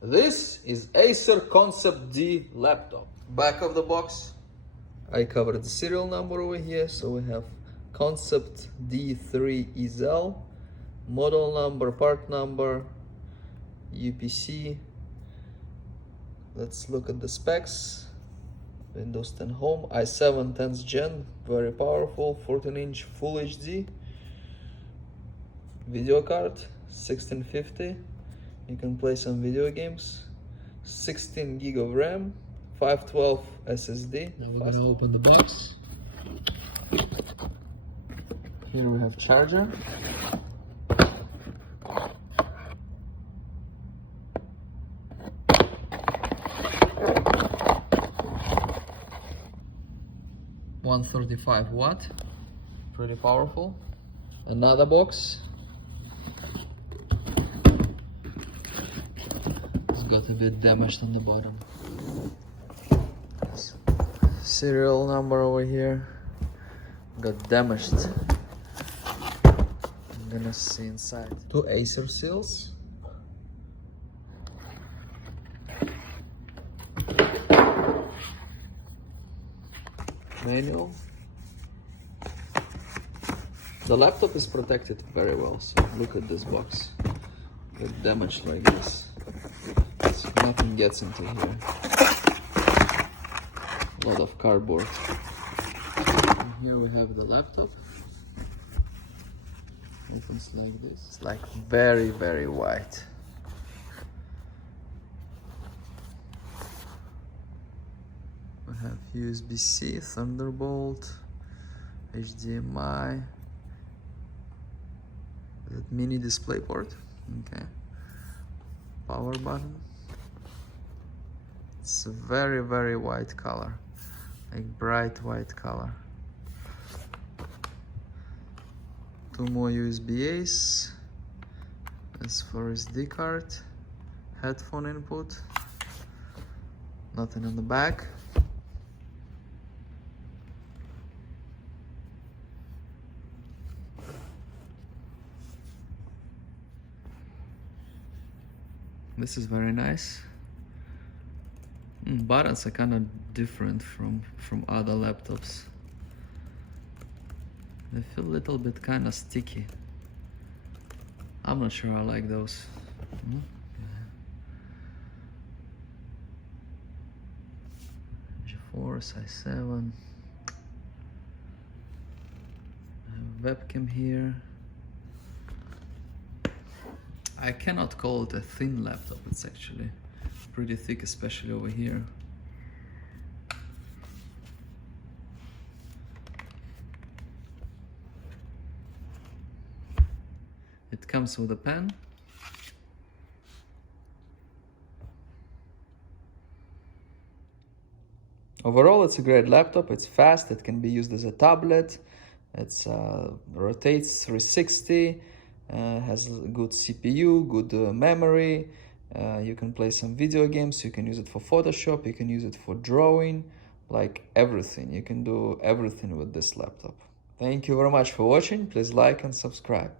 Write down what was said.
This is Acer ConceptD laptop. Back of the box, I covered the serial number over here. So we have ConceptD3 Ezel, model number, part number, UPC. Let's look at the specs. Windows 10 Home, i7 10th Gen, very powerful, 14-inch Full HD. Video card, 1650. You can play some video games. 16 gig of RAM, 512 SSD. Now we're gonna open the box. Here we have charger. $135 pretty powerful. Another box. It's got a bit damaged on the bottom. Serial number over here got damaged. I'm gonna see inside. Two Acer seals. Manual. The laptop is protected very well, so look at this box. With damage like this, so nothing gets into here. A lot of cardboard. And here we have the laptop. Opens like this. It's like very, very white. We have USB-C, Thunderbolt, HDMI, that mini display port, okay, power button. It's a very, very white color, like bright white color. Two more USB-A's, as for SD card, headphone input, nothing on the back. This is very nice. Buttons are kind of different from other laptops. They feel a little bit kind of sticky. I'm not sure I like those. GeForce i7. Webcam here. I cannot call it a thin laptop, it's actually pretty thick, especially over here. It comes with a pen. Overall, it's a great laptop. It's fast, it can be used as a tablet. It's rotates 360. Has a good CPU, good memory. You can play some video games. You can use it for Photoshop. You can use it for drawing, like everything. You can do everything with this laptop. Thank you very much for watching. Please like and subscribe.